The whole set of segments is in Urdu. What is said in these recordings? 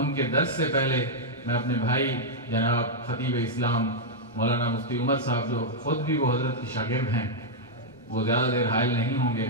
ان کے درس سے پہلے میں اپنے بھائی جناب خطیب اسلام مولانا مفتی عمر صاحب، جو خود بھی وہ حضرت کی شاگرد ہیں، وہ زیادہ دیر حائل نہیں ہوں گے،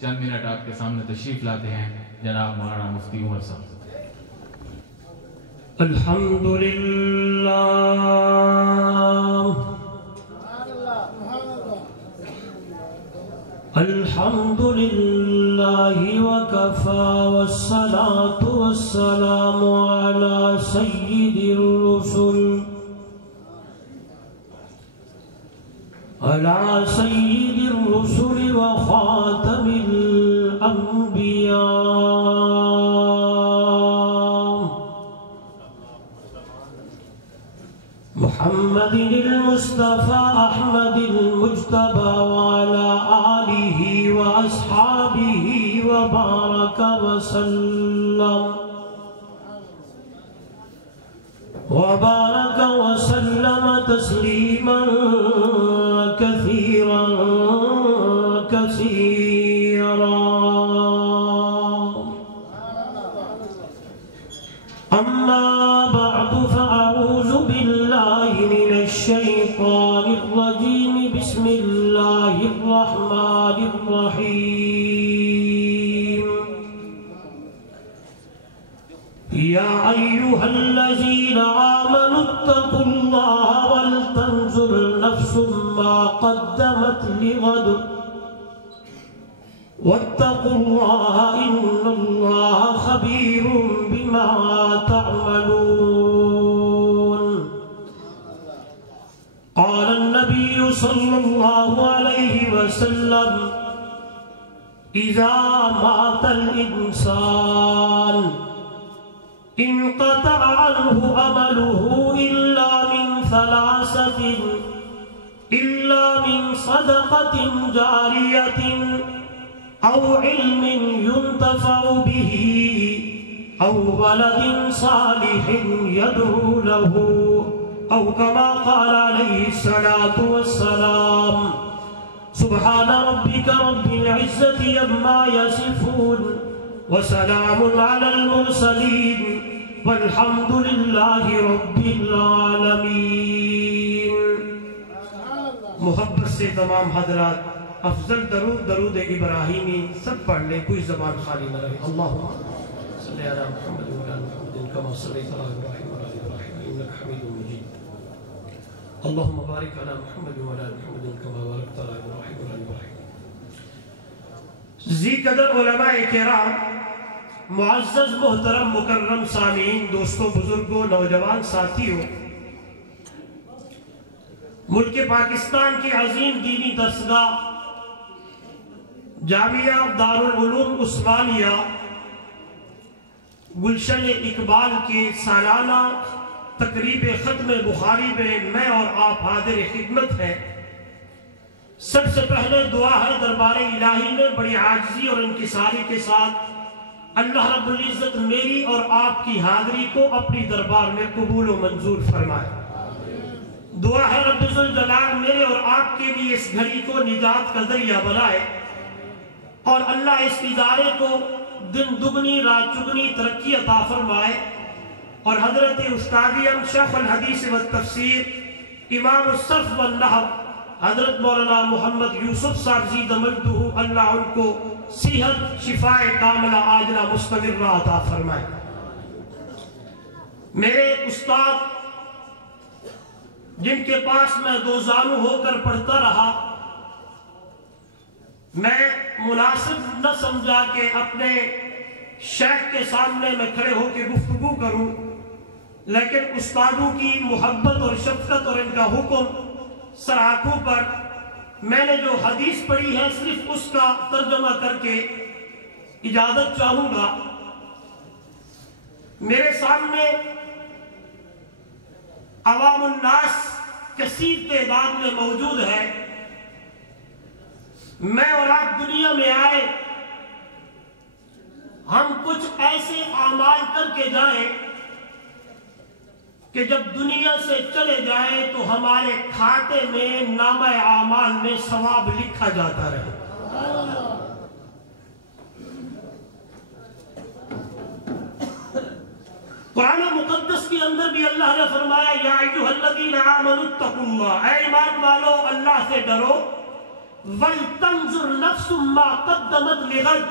چند منٹ آپ کے سامنے تشریف لاتے ہیں جناب مولانا مفتی عمر صاحب۔ الحمدللہ الحمدللہ وکفا والصلاة والسلام على سید الرسل على سید الرسل وخاتم الانبیاء محمد المصطفى احمد المجتبى وعلى آله وأصحابه وبارك وسلم تسليما كثيرا كثيرا. أما بعد فأعوذ بالله من الشيطان الرجيم. بسم الله الرحمن الرحيم. يا أيها الذين آمنوا اتقوا الله ولتنظر نفس ما قدمت لغد واتقوا الله إن الله خبير بما تعملون. قال النبي صلى الله عليه وسلم إذا مات الإنسان انقطع عنه عمله إلا من ثلاثة، إلا من صدقة جارية أو علم ينتفع به أو ولد صالح يدعو له، أو كما قال عليه الصلاة والسلام. سبحان ربك رب العزة عما يصفون وسلام على المرسلين والحمد لله رب العالمين. محبت سے تمام حضرات افضل درود ابراہیمی سب پڑھ لیں، کوئی زبان خالی نہ رہے. اللہم صلی علی محمد وعلی محمد کما صلیت علی ابراہیم وعلی ابراہیم انک حمید مجید. اللہم بارک علی محمد وعلی محمد کما بارکت علی ابراہیم وعلی ابراہیم. ذی قدر علماء کرام، معزز محترم مکرم سامعین، دوستوں، بزرگوں، نوجوان ساتھیوں، ملک پاکستان کی عظیم دینی درسگاہ جامعہ دارالعلوم عثمانیہ گلشن اقبال کی سالانہ تقریب ختم بخاری میں میں اور آپ حاضر خدمت ہیں. سب سے پہلے دعا ہے دربار الہی میں بڑی عاجزی اور انکساری کے ساتھ اللہ رب العزت میری اور آپ کی حاضری کو اپنی دربار میں قبول و منظور فرمائے. دعا ہے رب ذوالجلال میرے اور آپ کے لیے اس گھڑی کو نجات کا ذریعہ بنائے، اور اللہ اس ادارے کو دن دگنی رات چگنی ترقی عطا فرمائے، اور حضرت استادیم شیخ الحدیث والتفسیر امام الصرف والنحو حضرت مولانا محمد یوسف صاحب زید مجدہ اللہ ان کو صحت شفاء کاملہ عاجلہ مستمرہ عطا فرمائے. میرے استاد جن کے پاس میں دو زانو ہو کر پڑھتا رہا، میں مناسب نہ سمجھا کہ اپنے شیخ کے سامنے میں کھڑے ہو کے گفتگو کروں، لیکن استادوں کی محبت اور شفقت اور ان کا حکم سر آنکھوں پر، میں نے جو حدیث پڑھی ہے صرف اس کا ترجمہ کر کے اجازت چاہوں گا. میرے سامنے عوام الناس کثیر تعداد میں موجود ہے. میں اور آپ دنیا میں آئے، ہم کچھ ایسے اعمال کر کے جائیں کہ جب دنیا سے چلے جائیں تو ہمارے کھاتے میں نامہ اعمال میں ثواب لکھا جاتا رہے. قرآن مقدس کے اندر بھی اللہ نے فرمایا یا ایھا الذین آمنوا اتقوا اللہ، اے ایمان والو اللہ سے ڈرو، وَلْتَنظُرْ نَفْسٌ مَّا قَدَّمَتْ لِغَدٍ،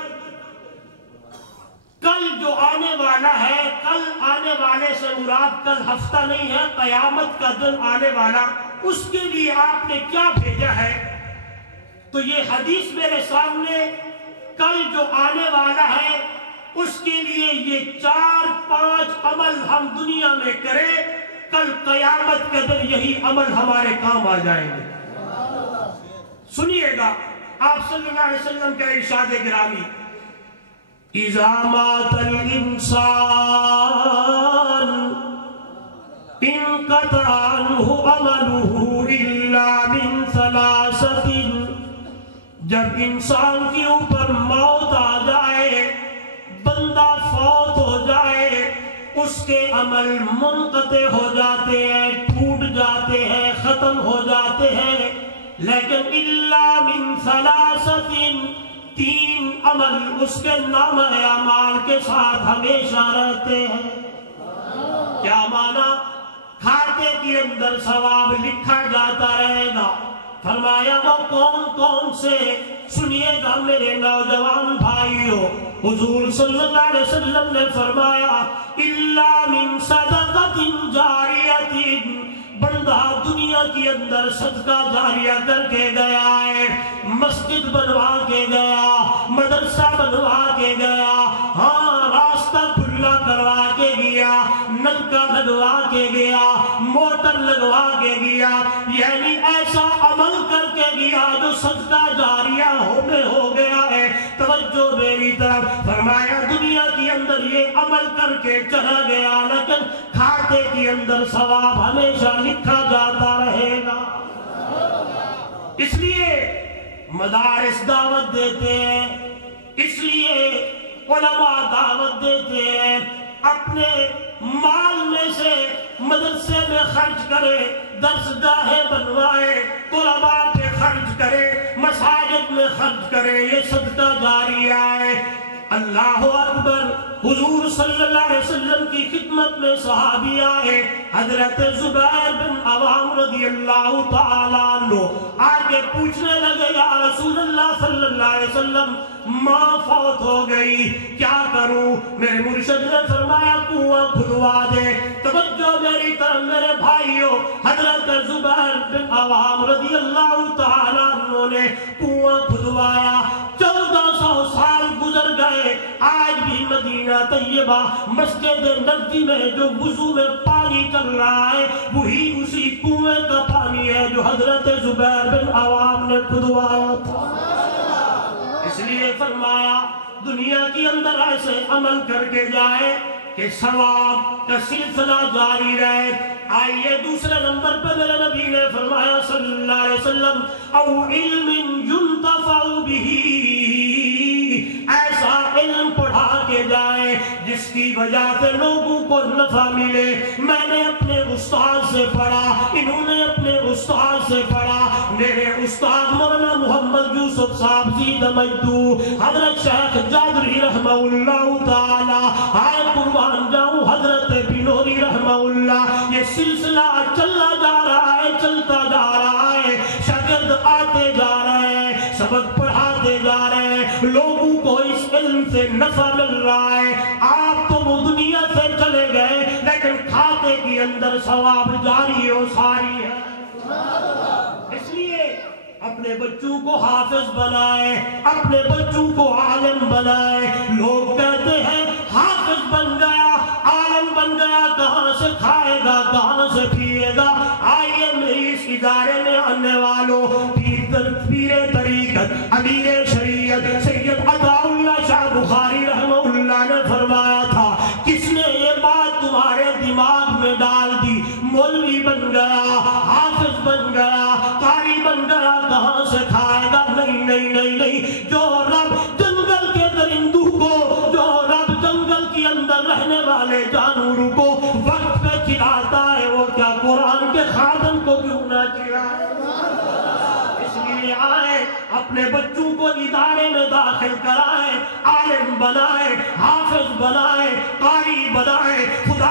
کل جو آنے والا ہے، کل آنے والے سے مراد کل ہفتہ نہیں ہے، قیامت کا دن آنے والا، اس کے لیے آپ نے کیا بھیجا ہے؟ تو یہ حدیث میرے سامنے کل جو آنے والا ہے اس کے لیے یہ 4-5 عمل ہم دنیا میں کریں، کل قیامت کے دن یہی عمل ہمارے کام آ جائیں گے۔ سنیے گا آپ صلی اللہ علیہ وسلم کا ارشاد گرامی، اذا مات الانسان انقطع عنہ عملہ الا من ثلاثۃ، جب انسان کے اوپر موت آ جائے، بندہ فوت ہو جائے، اس کے عمل منقطع ہو جاتے ہیں، ٹوٹ جاتے ہیں، ختم ہو جاتے ہیں، لیکن الا من ثلاثۃ، 3 عمل اس کے نامہ اعمال کے ساتھ ہمیشہ رہتے ہیں۔ کیا معنی؟ کھاتے کے اندر ثواب لکھا جاتا رہے گا۔ فرمایا وہ کون کون سے؟ سنیے گا میرے نوجوان بھائیو، حضور صلی اللہ علیہ وسلم نے فرمایا الا من صدقۃ جاریۃ، بندہ دنیا کے اندر صدقہ جاریہ کر کے گیا ہے، مسجد بنوا کے گیا، مدرسہ بنوا کے گیا، ہاں راستہ کھلا کروا کے گیا، نلکا لگوا کے گیا، موٹر لگوا کے گیا، یعنی ایسا عمل کر کے گیا جو صدقہ جاریہ ہو گیا ہے۔ توجہ میری طرف، فرمایا دنیا کے اندر یہ عمل کر کے چلا گیا، لیکن کھاتے کے اندر ثواب ہمیشہ لکھا جاتا رہے گا۔ اس لیے مدارس دعوت دیتے ہیں، اس لیے علماء دعوت دیتے ہیں، اپنے مال میں سے مدرسے میں خرچ کرے، درس گاہیں بنوائے، طلباء پہ خرچ کرے، مساجد میں خرچ کرے، یہ صدقہ جاریہ ہے۔ اللہ اکبر۔ حضور صلی اللہ علیہ وسلم کی خدمت میں صحابی آئے، حضرت زبیر بن عوام رضی اللہ تعالیٰ عنہ آگے پوچھنے لگے یا رسول اللہ صلی اللہ علیہ وسلم ماں فوت ہو گئی، کیا کروں؟ میرے مرشد نے فرمایا کنواں کھلوا دے۔ توجہ میری طرف میرے بھائیوں، حضرت زبیر بن عوام رضی اللہ تعالیٰ عنہ نے کنواں کھلوایا، 1400 سال گزر گئے، آج بھی مدینہ طیبہ مسجد نبوی میں جو وضو میں پانی چل رہا ہے وہی اسی کنویں کا پانی ہے جو حضرت زبیر بن عوام نے کھدوایا تھا۔ اس لیے فرمایا دنیا کے اندر ایسے عمل کر کے جائے کہ ثواب کا سلسلہ جاری رہے۔ آئیے دوسرے نمبر پہ میرے نبی نے فرمایا صلی اللہ علیہ وسلم او علم ينتفع به، ایسا علم پڑھا کے جائے جس کی وجہ سے لوگوں کو نفع ملے۔ میں نے اپنے استاد سے پڑھا، انہوں نے اپنے استاد سے پڑھا، میرے استاد مولانا محمد یوسف صاحب زید مجدو، حضرت شیخ جادری رحمہ اللہ تعالی، آئے قربان جاؤں حضرت بنوری رحمہ اللہ۔ یہ سلسلہ چلا جا رہا ہے، چلتا جا رہا ہے، شاگرد آتے جا رہے ہیں، سبق پڑھاتے جا رہے ہیں، لوگوں کو اس علم سے نفع مل رہا ہے۔ آپ تو وہ دنیا سے چلے گئے لیکن کھاتے کی اندر ثواب جاری و ساری ہے۔ اس لیے اپنے بچوں کو حافظ بنائے، اپنے بچوں کو عالم بنائے۔ لوگ کہتے ہیں حافظ بن گیا، عالم بن گیا، کہاں سے کھائے گا، کہاں سے پیے گا؟ آئیے میری اس ادارے میں آنے والوں، پیر طریقت امیر شریعت سید عطا اللہ شاہ بخاری رحمہ اللہ نے فرمایا تھا، کس نے یہ بات تمہارے دماغ میں ڈال دی؟ مولوی بن گیا، حافظ بن گیا، قاری بن گیا، کہاں سے کھائے گا؟ نہیں نہیں نہیں نہیں، جو رب جنگل کے درندوں کو، جو رب جنگل کے اندر رہنے والے جانوروں کو وقت پہ کھلاتا ہے، وہ کیا قرآن کے خادم کو کیوں نہ کھلائے؟ اس لیے آئے اپنے بچوں کو ادارے میں داخل کرائے، عالم بنائے، حافظ بنائے، قاری بنائے، خدا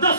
10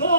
2।